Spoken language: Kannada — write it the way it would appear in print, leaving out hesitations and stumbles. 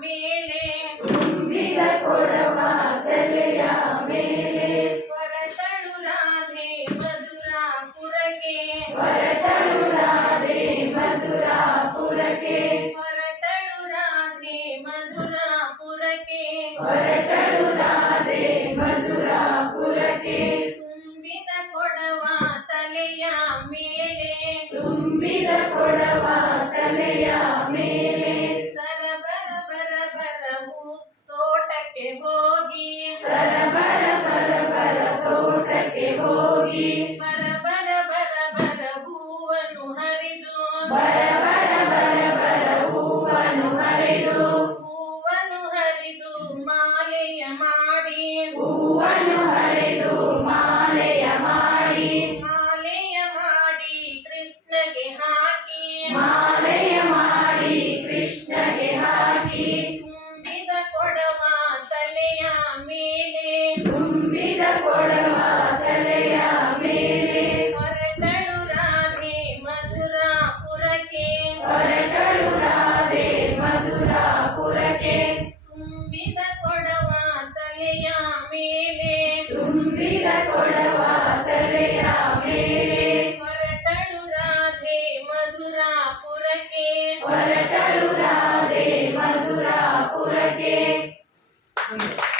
ಮೇಲೆ ತುಂಬಿದ ಕೊಡವ ತಲೆಯ ಮೇಲೆ ಹೊರಟಳು ರಾಧೆ ಮಧುರಾಪುರಕ್ಕೆ ಹೊರಟಳು ರಾಧೆ ಮಧುರಾಪುರಕ್ಕೆ ಹೊರಟಳು ರಾಧೆ ಮಧುರಾಪುರಕ್ಕೆ ಹೊರಟಳು ರಾಧೆ